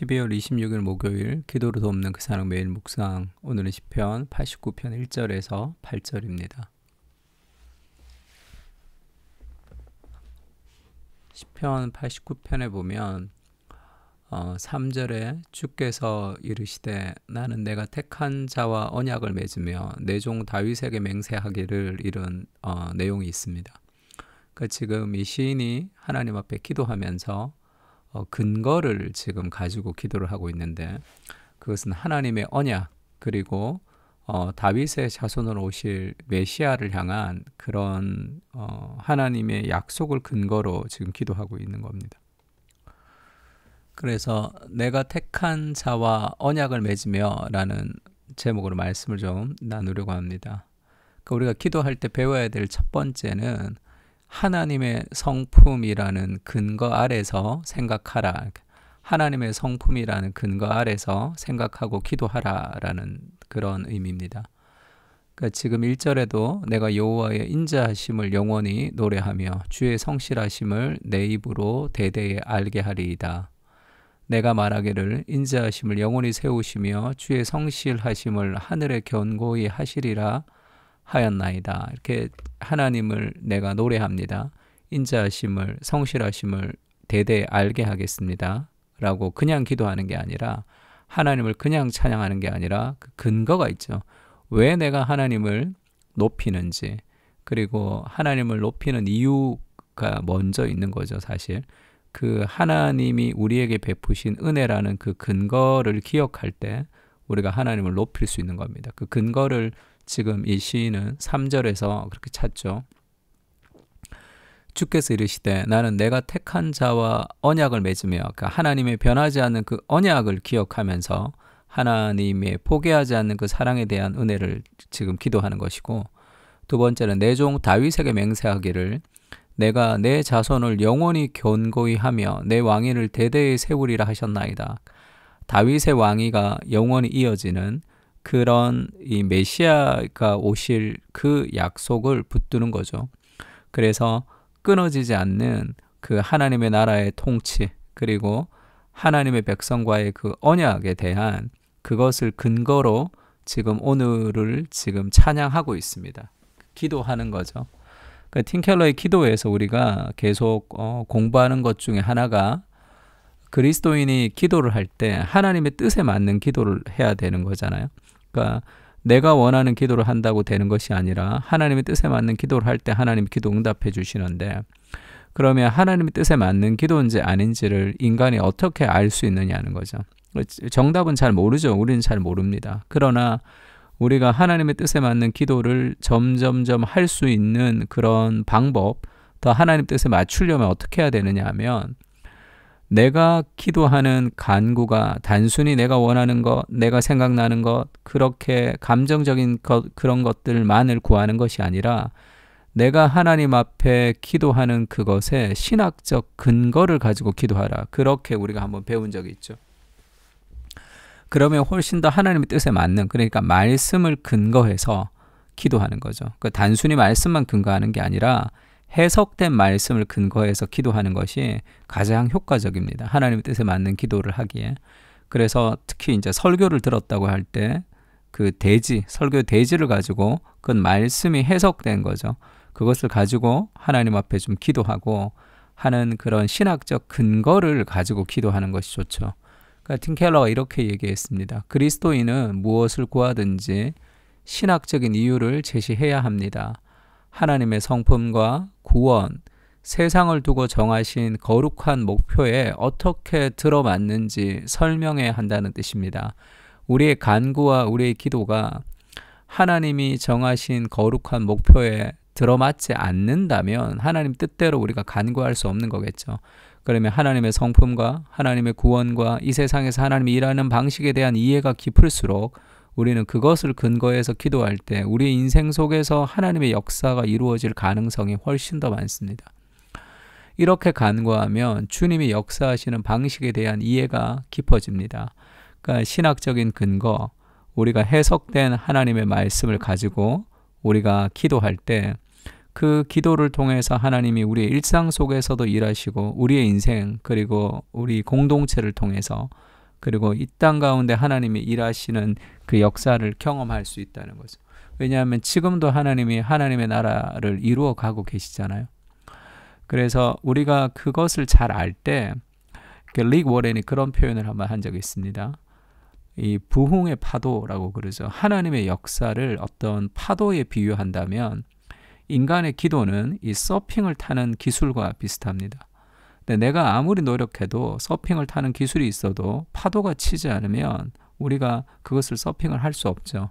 12월 26일 목요일 기도로 돕는 그 사랑 매일 묵상. 오늘은 시편 89편 1절에서 8절입니다. 시편 89편에 보면 3절에 주께서 이르시되 나는 내가 택한 자와 언약을 맺으며 내 종 다윗에게 맹세하기를, 이런 내용이 있습니다. 그러니까 지금 이 시인이 하나님 앞에 기도하면서 근거를 지금 가지고 기도를 하고 있는데, 그것은 하나님의 언약, 그리고 다윗의 자손으로 오실 메시아를 향한 그런 하나님의 약속을 근거로 지금 기도하고 있는 겁니다. 그래서 내가 택한 자와 언약을 맺으며 라는 제목으로 말씀을 좀 나누려고 합니다. 그러니까 우리가 기도할 때 배워야 될 첫 번째는 하나님의 성품이라는 근거 아래서 생각하라. 하나님의 성품이라는 근거 아래서 생각하고 기도하라라는 그런 의미입니다. 그러니까 지금 1절에도 내가 여호와의 인자하심을 영원히 노래하며 주의 성실하심을 내 입으로 대대에 알게 하리이다. 내가 말하기를 인자하심을 영원히 세우시며 주의 성실하심을 하늘에 견고히 하시리라 하였나이다. 이렇게 하나님을 내가 노래합니다. 인자하심을, 성실하심을 대대에 알게 하겠습니다 라고 그냥 기도하는 게 아니라, 하나님을 그냥 찬양하는 게 아니라 그 근거가 있죠. 왜 내가 하나님을 높이는지, 그리고 하나님을 높이는 이유가 먼저 있는 거죠. 사실 그 하나님이 우리에게 베푸신 은혜라는 그 근거를 기억할 때 우리가 하나님을 높일 수 있는 겁니다. 그 근거를 지금 이 시인은 3절에서 그렇게 찾죠. 주께서 이르시되 나는 내가 택한 자와 언약을 맺으며, 그러니까 하나님의 변하지 않는 그 언약을 기억하면서 하나님의 포기하지 않는 그 사랑에 대한 은혜를 지금 기도하는 것이고, 두 번째는 내 종 다윗에게 맹세하기를 내가 내 자손을 영원히 견고히 하며 내 왕위를 대대에 세우리라 하셨나이다. 다윗의 왕위가 영원히 이어지는 그런 이 메시아가 오실 그 약속을 붙드는 거죠. 그래서 끊어지지 않는 그 하나님의 나라의 통치, 그리고 하나님의 백성과의 그 언약에 대한 그것을 근거로 지금 오늘을 지금 찬양하고 있습니다. 기도하는 거죠. 그러니까 팀 켈러의 기도에서 우리가 계속 공부하는 것 중에 하나가, 그리스도인이 기도를 할 때 하나님의 뜻에 맞는 기도를 해야 되는 거잖아요. 그러니까 내가 원하는 기도를 한다고 되는 것이 아니라 하나님의 뜻에 맞는 기도를 할 때 하나님이 기도 응답해 주시는데, 그러면 하나님의 뜻에 맞는 기도인지 아닌지를 인간이 어떻게 알 수 있느냐는 거죠. 정답은 잘 모르죠. 우리는 잘 모릅니다. 그러나 우리가 하나님의 뜻에 맞는 기도를 점점점 할 수 있는 그런 방법, 더 하나님 뜻에 맞추려면 어떻게 해야 되느냐 하면, 내가 기도하는 간구가 단순히 내가 원하는 것, 내가 생각나는 것, 그렇게 감정적인 것, 그런 것들만을 구하는 것이 아니라 내가 하나님 앞에 기도하는 그것에 신학적 근거를 가지고 기도하라. 그렇게 우리가 한번 배운 적이 있죠. 그러면 훨씬 더 하나님의 뜻에 맞는, 그러니까 말씀을 근거해서 기도하는 거죠. 그러니까 단순히 말씀만 근거하는 게 아니라 해석된 말씀을 근거해서 기도하는 것이 가장 효과적입니다. 하나님의 뜻에 맞는 기도를 하기에. 그래서 특히 이제 설교를 들었다고 할 때 그 대지, 설교 대지를 가지고 그건 말씀이 해석된 거죠. 그것을 가지고 하나님 앞에 좀 기도하고 하는 그런 신학적 근거를 가지고 기도하는 것이 좋죠. 그러니까 팀 켈러가 이렇게 얘기했습니다. 그리스도인은 무엇을 구하든지 신학적인 이유를 제시해야 합니다. 하나님의 성품과 구원, 세상을 두고 정하신 거룩한 목표에 어떻게 들어맞는지 설명해야 한다는 뜻입니다. 우리의 간구와 우리의 기도가 하나님이 정하신 거룩한 목표에 들어맞지 않는다면 하나님 뜻대로 우리가 간구할 수 없는 거겠죠. 그러면 하나님의 성품과 하나님의 구원과 이 세상에서 하나님이 일하는 방식에 대한 이해가 깊을수록 우리는 그것을 근거해서 기도할 때 우리 인생 속에서 하나님의 역사가 이루어질 가능성이 훨씬 더 많습니다. 이렇게 간구하면 주님이 역사하시는 방식에 대한 이해가 깊어집니다. 그러니까 신학적인 근거, 우리가 해석된 하나님의 말씀을 가지고 우리가 기도할 때 그 기도를 통해서 하나님이 우리의 일상 속에서도 일하시고 우리의 인생, 그리고 우리 공동체를 통해서 그리고 이 땅 가운데 하나님이 일하시는 그 역사를 경험할 수 있다는 거죠. 왜냐하면 지금도 하나님이 하나님의 나라를 이루어 가고 계시잖아요. 그래서 우리가 그것을 잘 알 때, 릭 워렌이 그런 표현을 한번 한 적이 있습니다. 이 부흥의 파도라고 그러죠. 하나님의 역사를 어떤 파도에 비유한다면 인간의 기도는 이 서핑을 타는 기술과 비슷합니다. 근데 내가 아무리 노력해도 서핑을 타는 기술이 있어도 파도가 치지 않으면 우리가 그것을 서핑을 할 수 없죠.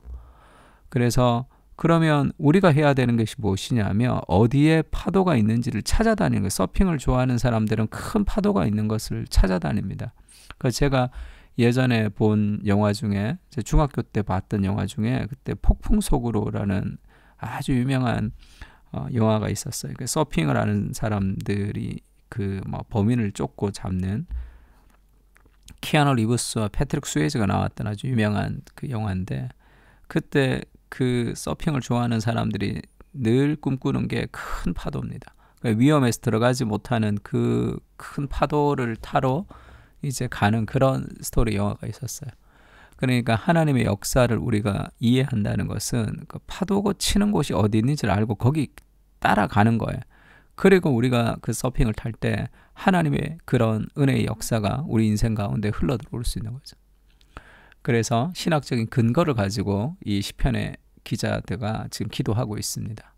그래서 그러면 우리가 해야 되는 것이 무엇이냐면 어디에 파도가 있는지를 찾아다니는 거예요. 서핑을 좋아하는 사람들은 큰 파도가 있는 것을 찾아다닙니다. 그래서 제가 예전에 본 영화 중에, 제 중학교 때 봤던 영화 중에 그때 폭풍 속으로라는 아주 유명한 영화가 있었어요. 그 서핑을 하는 사람들이 그 범인을 쫓고 잡는, 키아누 리브스와 패트릭 스웨이즈가 나왔던 아주 유명한 그 영화인데, 그때 그 서핑을 좋아하는 사람들이 늘 꿈꾸는 게 큰 파도입니다. 그러니까 위험에서 들어가지 못하는 그 큰 파도를 타러 이제 가는 그런 스토리 영화가 있었어요. 그러니까 하나님의 역사를 우리가 이해한다는 것은 그 파도가 치는 곳이 어디 있는지를 알고 거기 따라가는 거예요. 그리고 우리가 그 서핑을 탈 때 하나님의 그런 은혜의 역사가 우리 인생 가운데 흘러들어올 수 있는 거죠. 그래서 신학적인 근거를 가지고 이 시편의 기자들가 지금 기도하고 있습니다.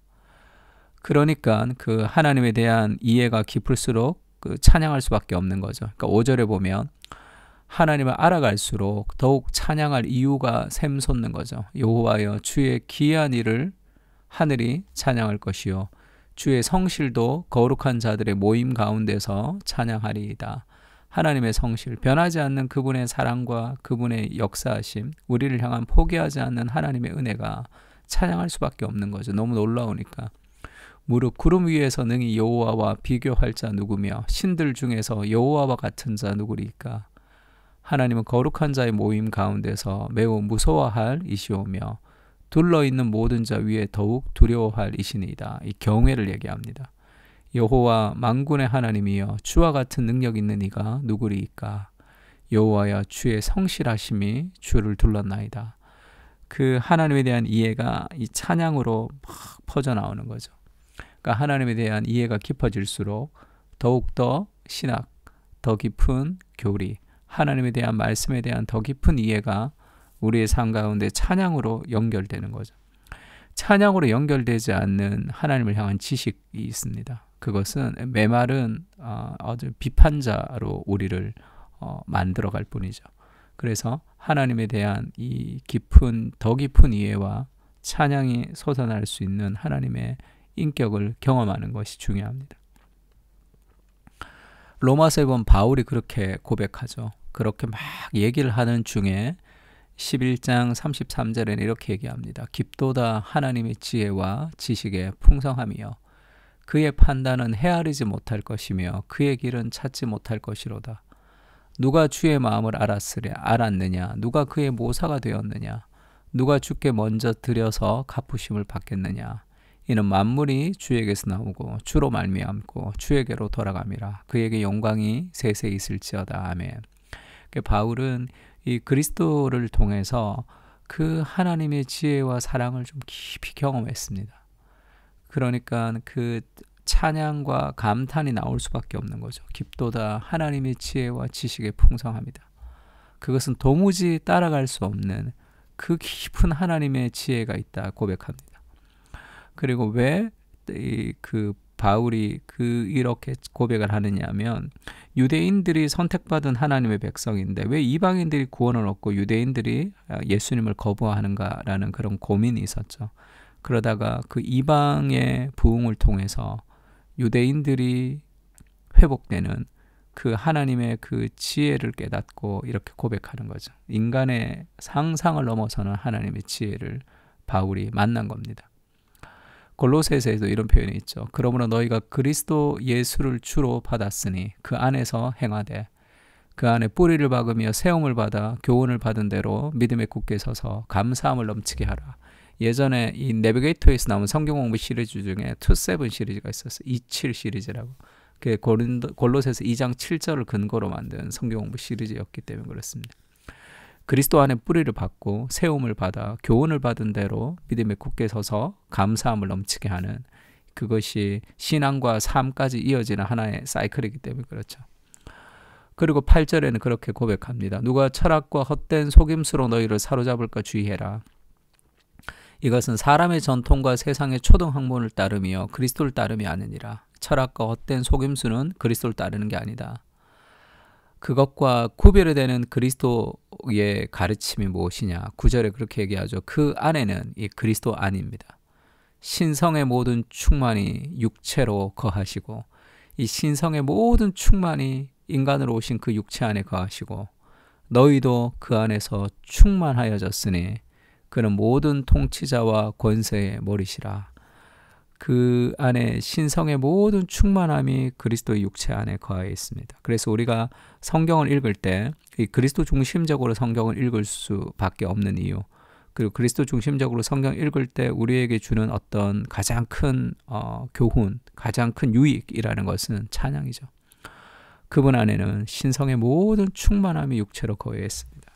그러니까 그 하나님에 대한 이해가 깊을수록 그 찬양할 수밖에 없는 거죠. 그러니까 5절에 보면 하나님을 알아갈수록 더욱 찬양할 이유가 샘솟는 거죠. 여호와여 주의 기이한 일을 하늘이 찬양할 것이요 주의 성실도 거룩한 자들의 모임 가운데서 찬양하리이다. 하나님의 성실, 변하지 않는 그분의 사랑과 그분의 역사하심, 우리를 향한 포기하지 않는 하나님의 은혜가 찬양할 수밖에 없는 거죠. 너무 놀라우니까. 무릇 구름 위에서 능히 여호와와 비교할 자 누구며 신들 중에서 여호와와 같은 자 누구리까? 하나님은 거룩한 자의 모임 가운데서 매우 무서워할 이시오며 둘러있는 모든 자 위에 더욱 두려워할 이시니이다. 이 경외를 얘기합니다. 여호와 만군의 하나님이여 주와 같은 능력 있는 이가 누구리이까? 여호와여 주의 성실하심이 주를 둘렀나이다. 그 하나님에 대한 이해가 이 찬양으로 막 퍼져나오는 거죠. 그러니까 하나님에 대한 이해가 깊어질수록 더욱더 신학, 더 깊은 교리, 하나님에 대한 말씀에 대한 더 깊은 이해가 우리의 삶 가운데 찬양으로 연결되는 거죠. 찬양으로 연결되지 않는 하나님을 향한 지식이 있습니다. 그것은 메마른 아주 비판자로 우리를 만들어갈 뿐이죠. 그래서 하나님에 대한 이 깊은, 더 깊은 이해와 찬양이 솟아날 수 있는 하나님의 인격을 경험하는 것이 중요합니다. 로마서에 보면 바울이 그렇게 고백하죠. 그렇게 막 얘기를 하는 중에 11장 33절에는 이렇게 얘기합니다. 깊도다 하나님의 지혜와 지식의 풍성함이여 그의 판단은 헤아리지 못할 것이며 그의 길은 찾지 못할 것이로다. 누가 주의 마음을 알았느냐? 누가 그의 모사가 되었느냐? 누가 주께 먼저 드려서 갚으심을 받겠느냐? 이는 만물이 주에게서 나오고 주로 말미암고 주에게로 돌아감이라. 그에게 영광이 세세 있을지어다. 아멘. 바울은 이 그리스도를 통해서 그 하나님의 지혜와 사랑을 좀 깊이 경험했습니다. 그러니까 그 찬양과 감탄이 나올 수밖에 없는 거죠. 깊도다 하나님의 지혜와 지식의 풍성함이다. 그것은 도무지 따라갈 수 없는 그 깊은 하나님의 지혜가 있다 고백합니다. 그리고 왜 그 바울이 이렇게 고백을 하느냐면 유대인들이 선택받은 하나님의 백성인데 왜 이방인들이 구원을 얻고 유대인들이 예수님을 거부하는가라는 그런 고민이 있었죠. 그러다가 그 이방의 부흥을 통해서 유대인들이 회복되는 그 하나님의 그 지혜를 깨닫고 이렇게 고백하는 거죠. 인간의 상상을 넘어서는 하나님의 지혜를 바울이 만난 겁니다. 골로새서에도 이런 표현이 있죠. 그러므로 너희가 그리스도 예수를 주로 받았으니 그 안에서 행하되 그 안에 뿌리를 박으며 세움을 받아 교훈을 받은 대로 믿음에 굳게 서서 감사함을 넘치게 하라. 예전에 이 내비게이터에서 나온 성경 공부 시리즈 중에 27 시리즈가 있었어요. 27 시리즈라고. 골로새서 2장 7절을 근거로 만든 성경 공부 시리즈였기 때문에 그렇습니다. 그리스도 안에 뿌리를 받고 세움을 받아 교훈을 받은 대로 믿음에 굳게 서서 감사함을 넘치게 하는, 그것이 신앙과 삶까지 이어지는 하나의 사이클이기 때문에 그렇죠. 그리고 8절에는 그렇게 고백합니다. 누가 철학과 헛된 속임수로 너희를 사로잡을까 주의해라. 이것은 사람의 전통과 세상의 초등학문을 따르며 그리스도를 따름이 아니니라. 철학과 헛된 속임수는 그리스도를 따르는 게 아니다. 그것과 구별이 되는 그리스도의 가르침이 무엇이냐. 9절에 그렇게 얘기하죠. 그 안에는 이 그리스도 안입니다. 신성의 모든 충만이 육체로 거하시고, 이 신성의 모든 충만이 인간으로 오신 그 육체 안에 거하시고, 너희도 그 안에서 충만하여졌으니 그는 모든 통치자와 권세의 머리시라. 그 안에 신성의 모든 충만함이 그리스도의 육체 안에 거하여 있습니다. 그래서 우리가 성경을 읽을 때 이 그리스도 중심적으로 성경을 읽을 수밖에 없는 이유, 그리고 그리스도 중심적으로 성경 읽을 때 우리에게 주는 어떤 가장 큰 교훈, 가장 큰 유익이라는 것은 찬양이죠. 그분 안에는 신성의 모든 충만함이 육체로 거해 있습니다.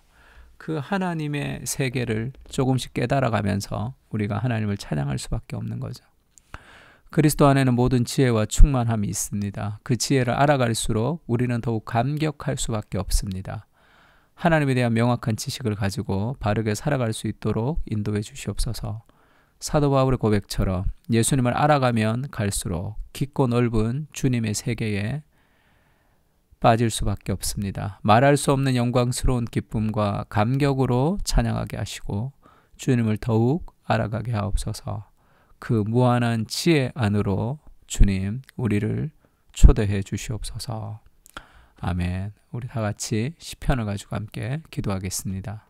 그 하나님의 세계를 조금씩 깨달아가면서 우리가 하나님을 찬양할 수밖에 없는 거죠. 그리스도 안에는 모든 지혜와 충만함이 있습니다. 그 지혜를 알아갈수록 우리는 더욱 감격할 수밖에 없습니다. 하나님에 대한 명확한 지식을 가지고 바르게 살아갈 수 있도록 인도해 주시옵소서. 사도 바울의 고백처럼 예수님을 알아가면 갈수록 깊고 넓은 주님의 세계에 빠질 수밖에 없습니다. 말할 수 없는 영광스러운 기쁨과 감격으로 찬양하게 하시고 주님을 더욱 알아가게 하옵소서. 그 무한한 지혜 안으로 주님 우리를 초대해 주시옵소서. 아멘. 우리 다 같이 시편을 가지고 함께 기도하겠습니다.